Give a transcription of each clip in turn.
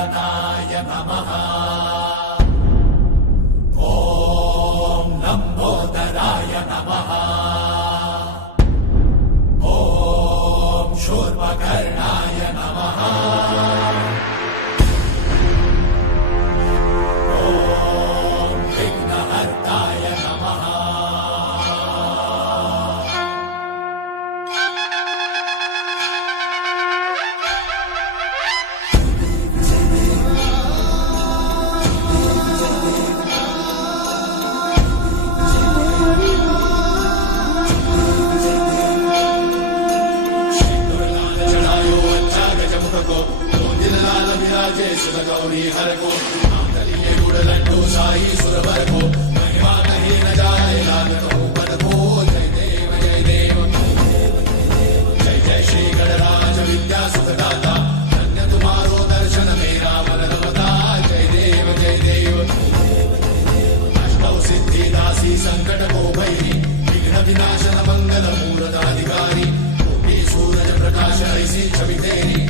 गजाननाय नमः రాజేశుల గౌరీ హరకు కలిగే గుడలంటూ సాయి సురవరకు మహిమాహీన సూరజ ప్రకాశ ఐసి చవితేరి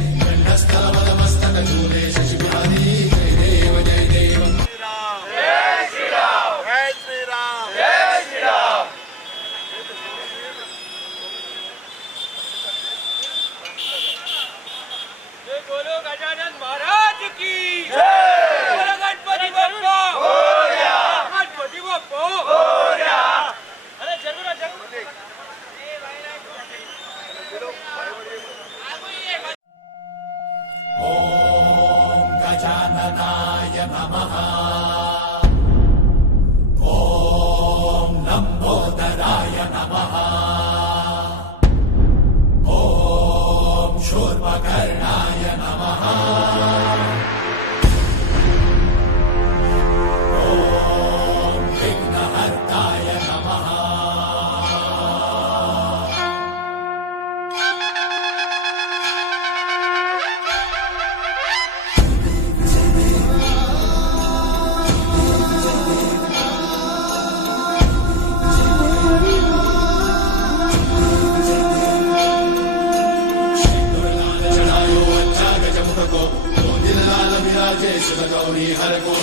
రాజేశ్వర గౌరీ హరకో.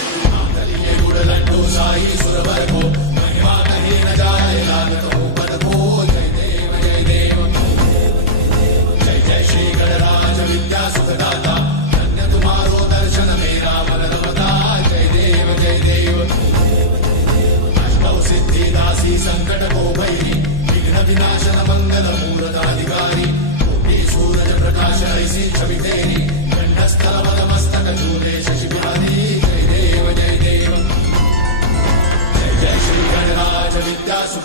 గుడలంటూ సాయి సురవరకో మహిమా కలిగిన జాయ లాగతో పదకో వినాశన మంగళ మూలదాధికారి సూరజ ప్రకాశ ఐసి చవితే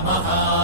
नमः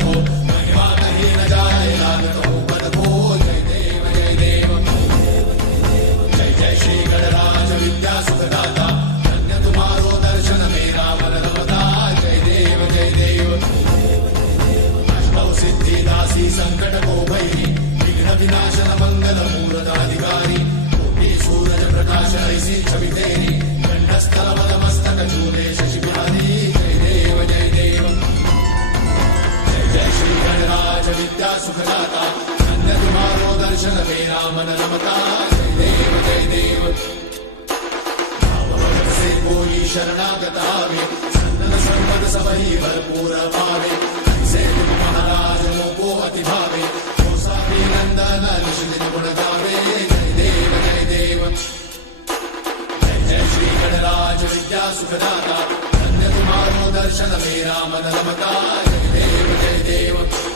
को महिमा कहीं न जाए लागत हो पद को जय देव जय देव जय जय श्री गणराज विद्या सुखदाता धन्य तुम्हारो दर्शन मेरा मन रमता जय देव जय देव अष्टौ सिद्धि दासी संकट को भैरी विघ्न विनाशन मंगल मूरताधिकारी कोटि सूरज प्रकाश ऐसी छवि तेरी कंठस्थल मद मस्तक झूले दर्शनमे रामनमता जय देव जय देव से कोई शरणागता वे सन्नत संपद सबही भरपूर भावे ऐसे तुम महाराज को अति भावे कोसापी नंदन निश्चित गुण गावे जय देव जय देव जय जय श्री गणराज विद्या सुखदाता धन्य तुम्हारो दर्शन में राम नमता जय देव जय देव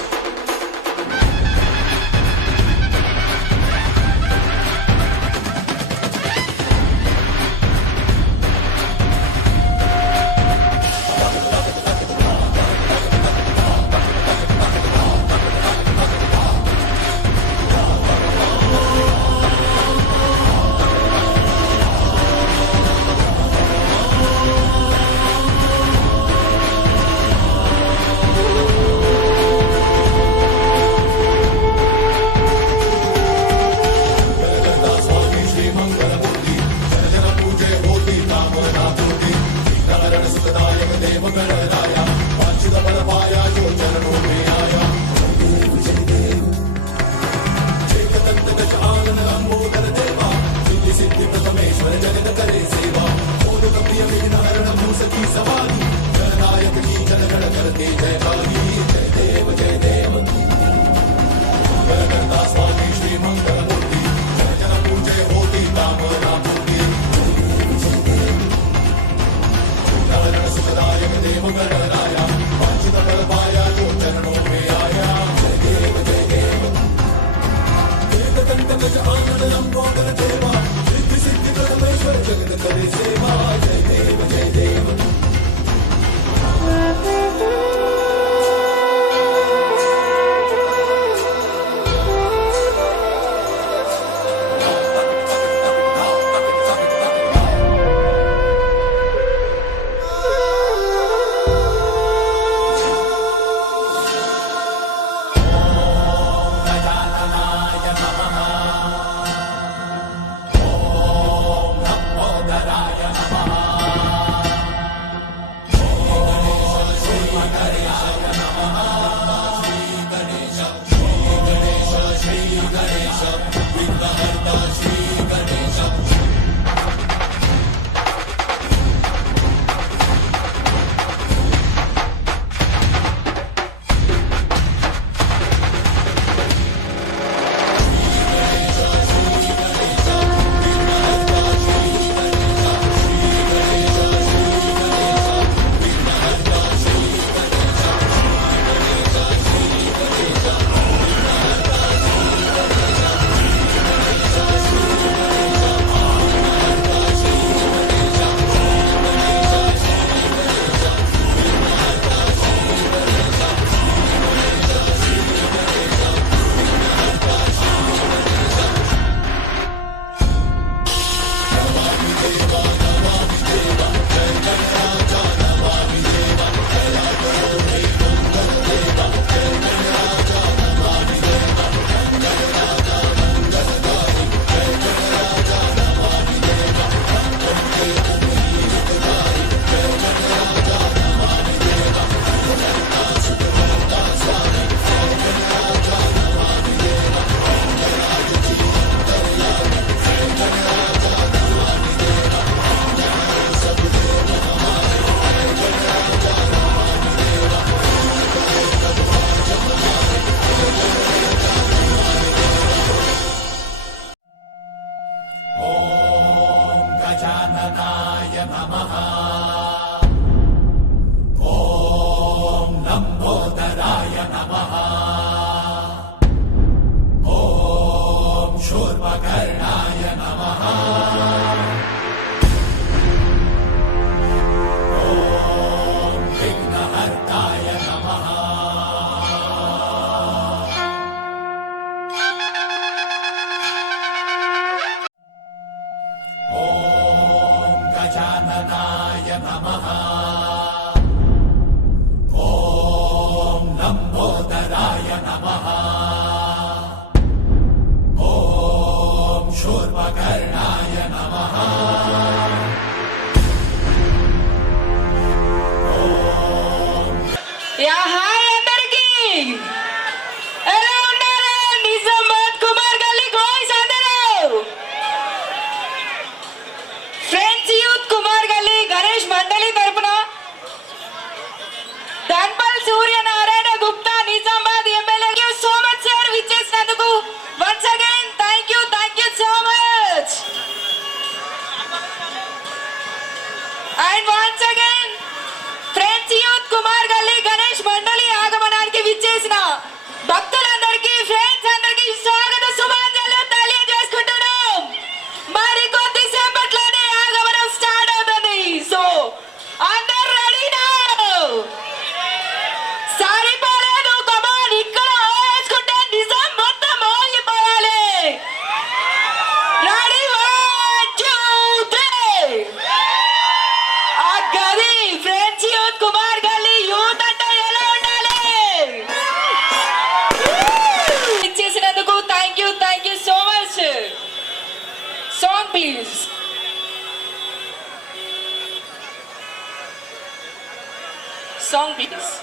song please.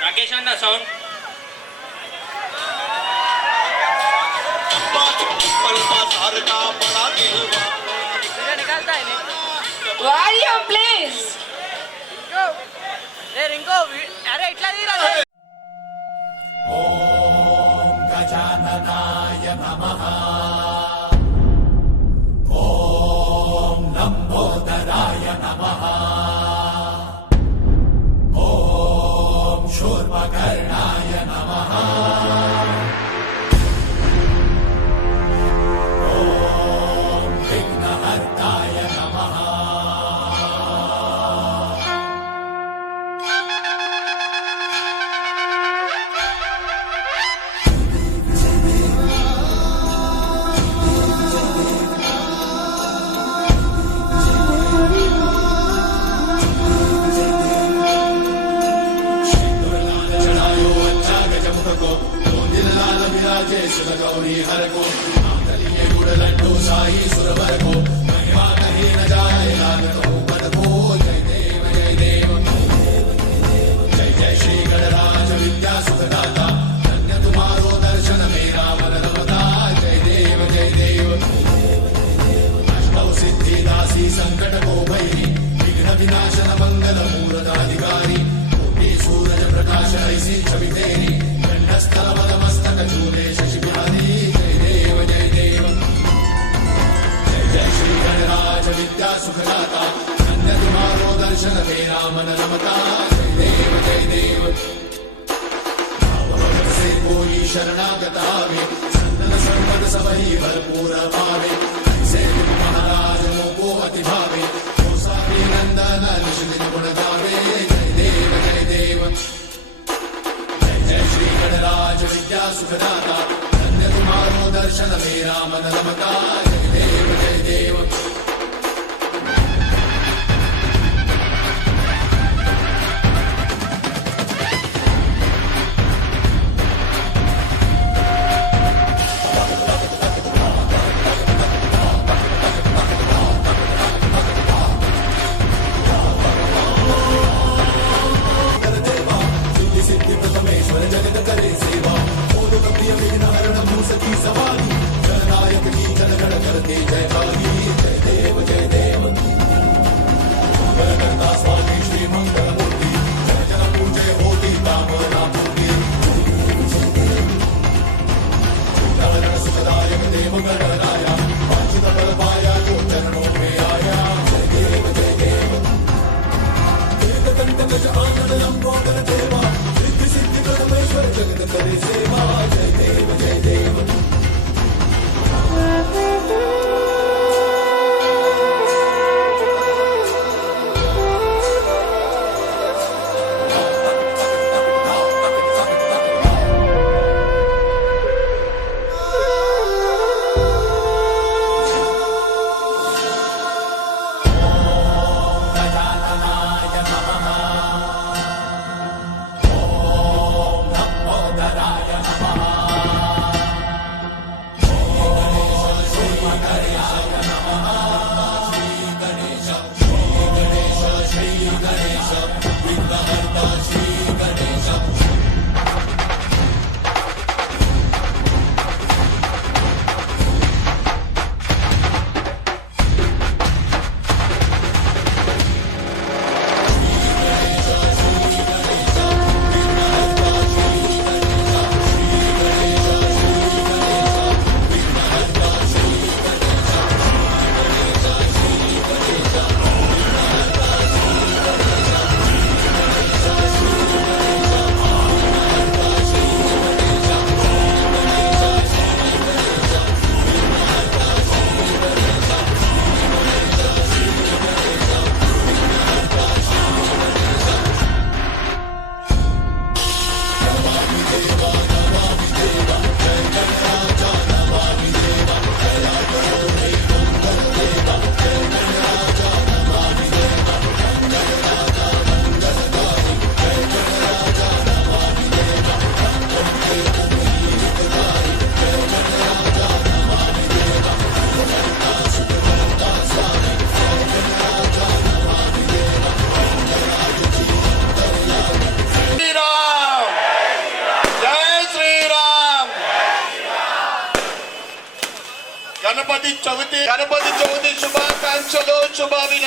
Rakesh on the sound. Warrior, please. go. Hey, Ringo. अरे इतना नहीं रहा ओम శివ గౌరీ హరకో కలిగే గుడలంటూ సాయి సురవరకో మహిమా కహీన జాయ నాగతో పదకో జయ దేవ జయ దేవ జయ జయ శ్రీ గణరాజ విద్యా సుఖదాత ధన్య తుమారో దర్శన మేరా వరదవతా జయ దేవ జయ దేవ అష్టౌ సిద్ధి దాసి సంకట కో భైరి విఘ్న వినాశన మంగళ మూలదాధికారి కోటి సూరజ ప్రకాశ ఐసి చవితేరి స్థలమద మస్తక చూడే गणराज विद्या सुखदाता धन्य तुम्हारो दर्शन तेरा मन रमता जय देव जय देव भाव से कोई शरणागत आवे संतन संपद सबही भरपूर पावे ऐसे तुम महाराज को अति भावे तो सारी नंदन निश्चित गुण गावे जय देव जय देव जय जय श्री गणराज विद्या सुखदाता धन्य तुम्हारो दर्शन मेरा मन रमता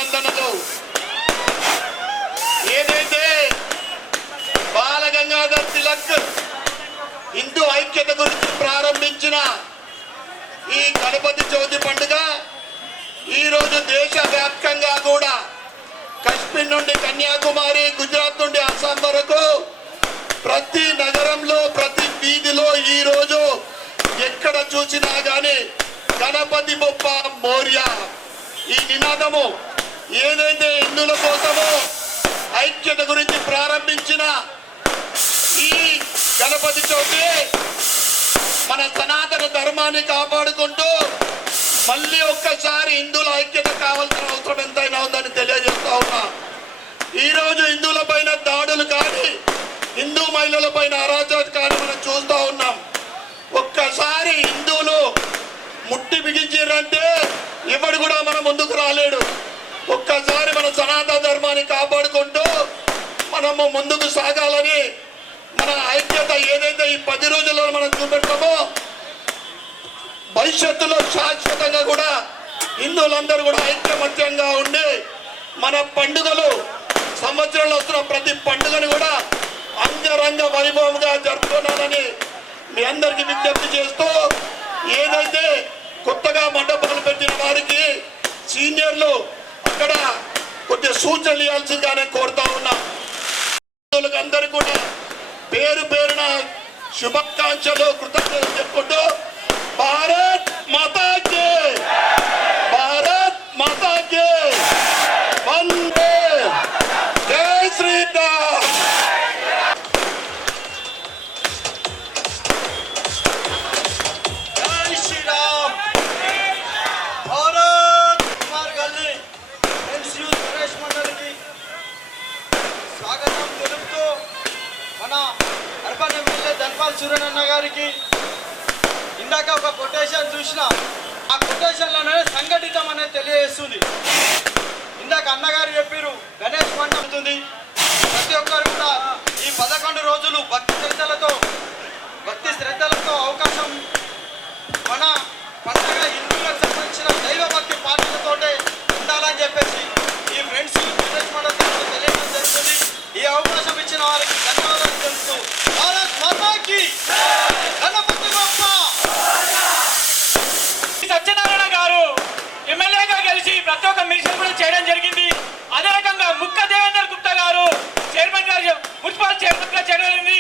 నిబంధనలు. ఏదైతే బాలగంగాధర్ తిలక్ హిందూ ఐక్యత గురించి ప్రారంభించిన ఈ గణపతి చవితి పండుగ ఈ రోజు దేశ వ్యాప్తంగా కూడా కశ్మీర్ నుండి కన్యాకుమారి గుజరాత్ నుండి అస్సాం వరకు ప్రతి నగరంలో ప్రతి వీధిలో ఈ రోజు ఎక్కడ చూసినా కానీ గణపతి బొప్ప మౌర్య. ఈ నినాదము ఏదైతే హిందువుల కోసమో ఐక్యత గురించి ప్రారంభించిన ఈ గణపతి చవితి మన సనాతన ధర్మాన్ని కాపాడుకుంటూ మళ్ళీ ఒక్కసారి హిందువుల ఐక్యత కావాల్సిన అవసరం ఎంతైనా ఉందని తెలియజేస్తా ఉన్నా. ఈరోజు హిందువుల పైన దాడులు కానీ హిందూ మహిళల పైన అరాచకాలు కానీ మనం చూస్తూ ఉన్నాం. ఒక్కసారి హిందువులు ముట్టి బిగించారంటే ఎవడు కూడా మన ముందుకు రాలేడు. ఒక్కసారి మన సనాతన ధర్మాన్ని కాపాడుకుంటూ మనము ముందుకు సాగాలని మన ఐక్యత ఏదైతే ఈ పది రోజుల్లో మనం చూపెట్టామో భవిష్యత్తులో శాశ్వతంగా కూడా హిందువులందరూ కూడా ఐక్యమత్యంగా ఉండి మన పండుగలు సంవత్సరంలో వస్తున్న ప్రతి పండుగను కూడా అంగరంగ వైభవంగా జరుపుకున్నానని మీ అందరికీ విజ్ఞప్తి చేస్తూ ఏదైతే కొత్తగా మండపాలు పెట్టిన వారికి సీనియర్లు అక్కడ కొద్ది సూచనలు ఇవ్వాల్సిందిగా నేను కోరుతా ఉన్నా. హిందువులకు కూడా పేరు పేరున శుభాకాంక్షలు కృతజ్ఞతలు చెప్పుకుంటూ భారత్ మాతాకే భారత్ మాతా కే వందే మాతాకి గణపతి సత్యనారాయణ గారు ఎమ్మెల్యేగా గెలిచి ప్రతి ఒక్క మిషన్ కూడా చేయడం జరిగింది. అదే రకంగా ముక్క దేవేందర్ గుప్తా గారు చైర్మన్ గారు మున్సిపల్ చైర్మన్గా చేయడం జరిగింది.